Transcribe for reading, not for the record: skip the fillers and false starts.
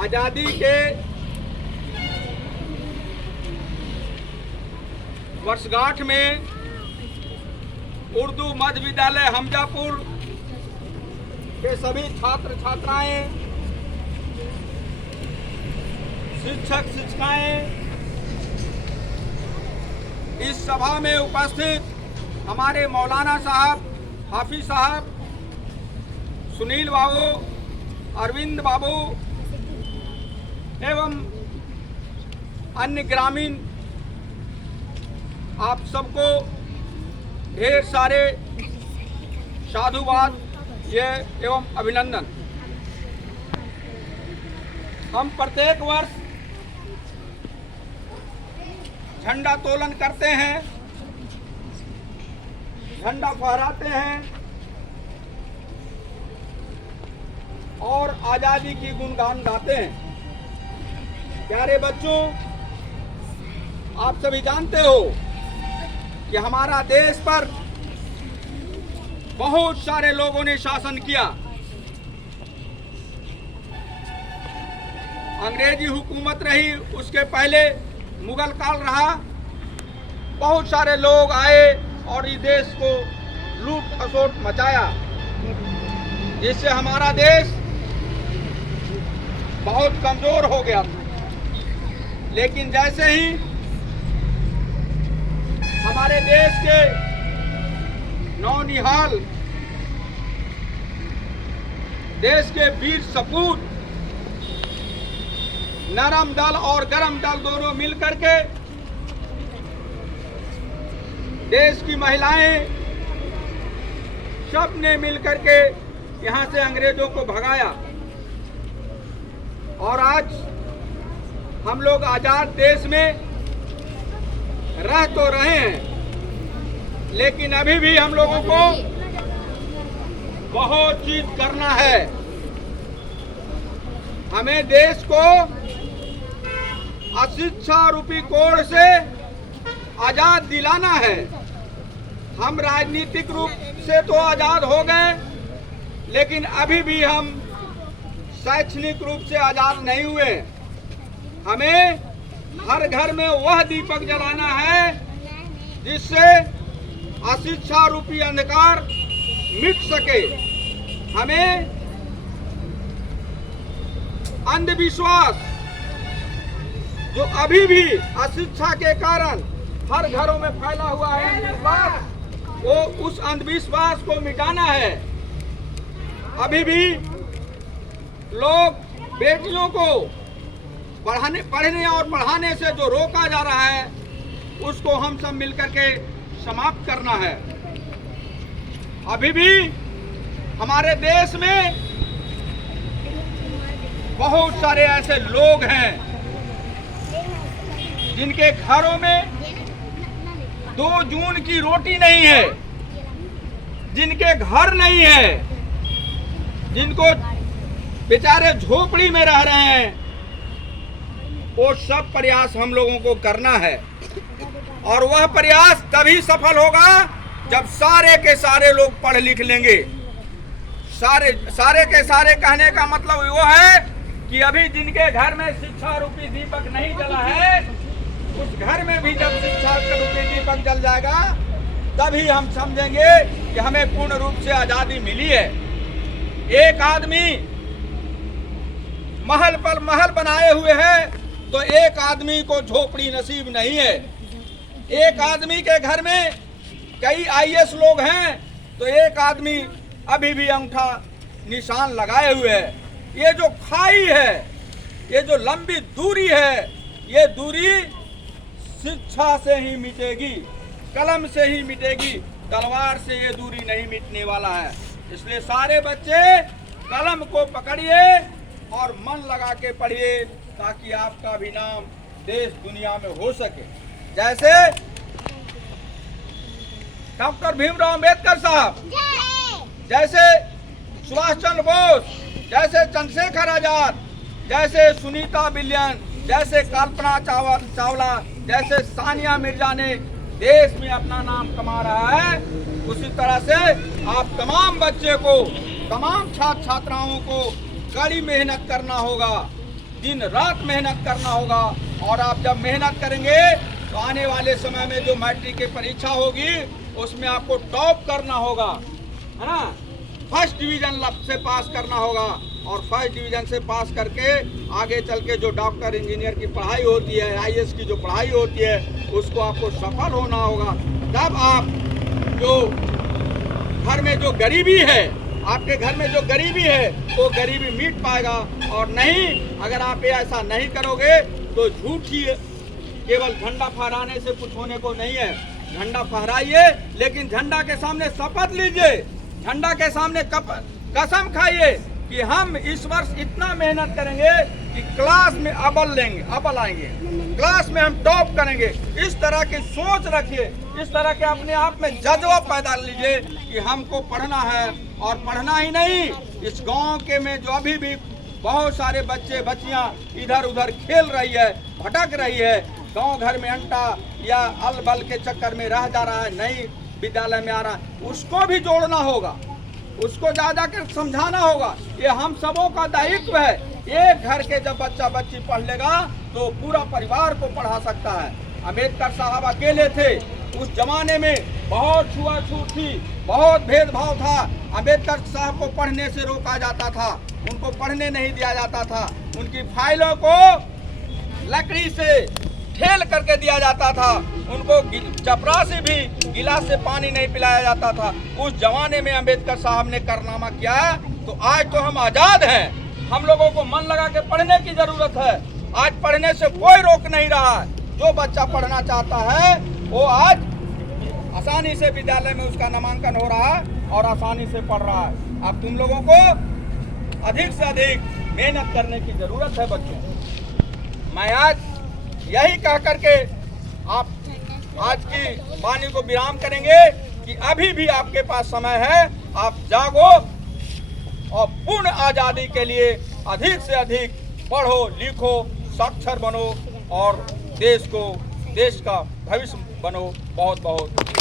आजादी के वर्षगांठ में उर्दू मध्य विद्यालय हमजापुर के सभी छात्र छात्राएं, शिक्षक शिक्षिकाएं, इस सभा में उपस्थित हमारे मौलाना साहब, हाफिज साहब, सुनील बाबू, अरविंद बाबू एवं अन्य ग्रामीण, आप सबको ढेर सारे साधुवाद एवं अभिनंदन। हम प्रत्येक वर्ष झंडा तोलन करते हैं, झंडा फहराते हैं और आजादी की गुणगान गाते हैं। प्यारे बच्चों, आप सभी जानते हो कि हमारा देश पर बहुत सारे लोगों ने शासन किया। अंग्रेजी हुकूमत रही, उसके पहले मुगल काल रहा। बहुत सारे लोग आए और इस देश को लूट खसोट मचाया, जिससे हमारा देश बहुत कमजोर हो गया। लेकिन जैसे ही हमारे देश के नौनिहाल, देश के वीर सपूत, नरम दल और गरम दल दोनों मिलकर के देश की महिलाएं सब ने मिलकर के यहां से अंग्रेजों को भगाया और आज हम लोग आजाद देश में रह तो रहे हैं, लेकिन अभी भी हम लोगों को बहुत चीज करना है। हमें देश को अशिक्षा रूपी कोड़ से आजाद दिलाना है। हम राजनीतिक रूप से तो आजाद हो गए, लेकिन अभी भी हम शैक्षणिक रूप से आजाद नहीं हुए। हमें हर घर में वह दीपक जलाना है जिससे अशिक्षा रूपी अंधकार मिट सके। हमें अंधविश्वास जो अभी भी अशिक्षा के कारण हर घरों में फैला हुआ है अंधविश्वास, वो उस अंधविश्वास को मिटाना है। अभी भी लोग बेटियों को पढ़ने और पढ़ाने से जो रोका जा रहा है, उसको हम सब मिलकर के समाप्त करना है। अभी भी हमारे देश में बहुत सारे ऐसे लोग हैं जिनके घरों में 2 जून की रोटी नहीं है, जिनके घर नहीं है, जिनको बेचारे झोपड़ी में रह रहे हैं। वो सब प्रयास हम लोगों को करना है और वह प्रयास तभी सफल होगा जब सारे के सारे लोग पढ़ लिख लेंगे। सारे के सारे कहने का मतलब वो है कि अभी जिनके घर में शिक्षा रूपी दीपक नहीं जला है, उस घर में भी जब शिक्षा रूपी दीपक जल जाएगा, तभी हम समझेंगे कि हमें पूर्ण रूप से आजादी मिली है। एक आदमी महल पर महल बनाए हुए है, तो एक आदमी को झोपड़ी नसीब नहीं है। एक आदमी के घर में कई आईएएस लोग हैं, तो एक आदमी अभी भी अंगूठा निशान लगाए हुए है। ये जो खाई है, ये जो लंबी दूरी है, ये दूरी शिक्षा से ही मिटेगी, कलम से ही मिटेगी, तलवार से ये दूरी नहीं मिटने वाला है। इसलिए सारे बच्चे कलम को पकड़िए और मन लगा के पढ़िए, ताकि आपका भी नाम देश दुनिया में हो सके। जैसे डॉक्टर भीमराव अंबेडकर साहब, जैसे सुभाष चंद्र बोस, जैसे चंद्रशेखर आजाद, जैसे सुनीता विलियम, जैसे कल्पना चावला, जैसे सानिया मिर्जा ने देश में अपना नाम कमा रहा है, उसी तरह से आप तमाम बच्चे को, तमाम छात्र छात्राओं को कड़ी मेहनत करना होगा। दिन रात मेहनत करना होगा। और आप जब मेहनत करेंगे तो आने वाले समय में जो मैट्रिक की परीक्षा होगी उसमें आपको टॉप करना होगा, है ना। फर्स्ट डिवीजन से पास करना होगा और फर्स्ट डिवीजन से पास करके आगे चल के जो डॉक्टर इंजीनियर की पढ़ाई होती है, IAS की जो पढ़ाई होती है, उसको आपको सफल होना होगा। तब आप जो घर में जो गरीबी है, आपके घर में जो गरीबी है वो गरीबी मिट पाएगा। और नहीं, अगर आप ऐसा नहीं करोगे तो झूठी केवल झंडा फहराने से कुछ होने को नहीं है। झंडा फहराइए, लेकिन झंडा के सामने शपथ लीजिए, झंडा के सामने कसम खाइए कि हम इस वर्ष इतना मेहनत करेंगे कि क्लास में अव्वल आएंगे, क्लास में हम टॉप करेंगे। इस तरह की सोच रखिए, इस तरह के अपने आप में जज्बा पैदा लीजिए कि हमको पढ़ना है। और पढ़ना ही नहीं, इस गांव के में जो अभी भी बहुत सारे बच्चे बच्चियां इधर उधर खेल रही है, भटक रही है, गांव घर में अंटा या अल बल के चक्कर में रह जा रहा है, नहीं विद्यालय में आ रहा है, उसको भी जोड़ना होगा, उसको ज्यादा कर समझाना होगा। ये हम सबों का दायित्व है। एक घर के जब बच्चा बच्ची पढ़ लेगा तो पूरा परिवार को पढ़ा सकता है। अम्बेडकर साहब अकेले थे, उस जमाने में बहुत छुआछूत थी, बहुत भेदभाव था। अम्बेडकर साहब को पढ़ने से रोका जाता था, उनको पढ़ने नहीं दिया जाता था, उनकी फाइलों को लकड़ी से ठेल करके दिया जाता था, उनको चपरा से भी गिलास से पानी नहीं पिलाया जाता था। उस जमाने में अम्बेडकर साहब ने कारनामा किया, तो आज तो हम आजाद हैं। हम लोगों को मन लगा के पढ़ने की जरूरत है। आज पढ़ने से कोई रोक नहीं रहा है। जो बच्चा पढ़ना चाहता है वो आज आसानी से विद्यालय में उसका नामांकन हो रहा है और आसानी से पढ़ रहा है। अब तुम लोगों को अधिक से अधिक मेहनत करने की जरूरत है बच्चों। मैं आज यही कह करके आप आज की वाणी को विराम करेंगे कि अभी भी आपके पास समय है। आप जागो और पूर्ण आजादी के लिए अधिक से अधिक पढ़ो, लिखो, साक्षर बनो और देश का भविष्य बनो। बहुत बहुत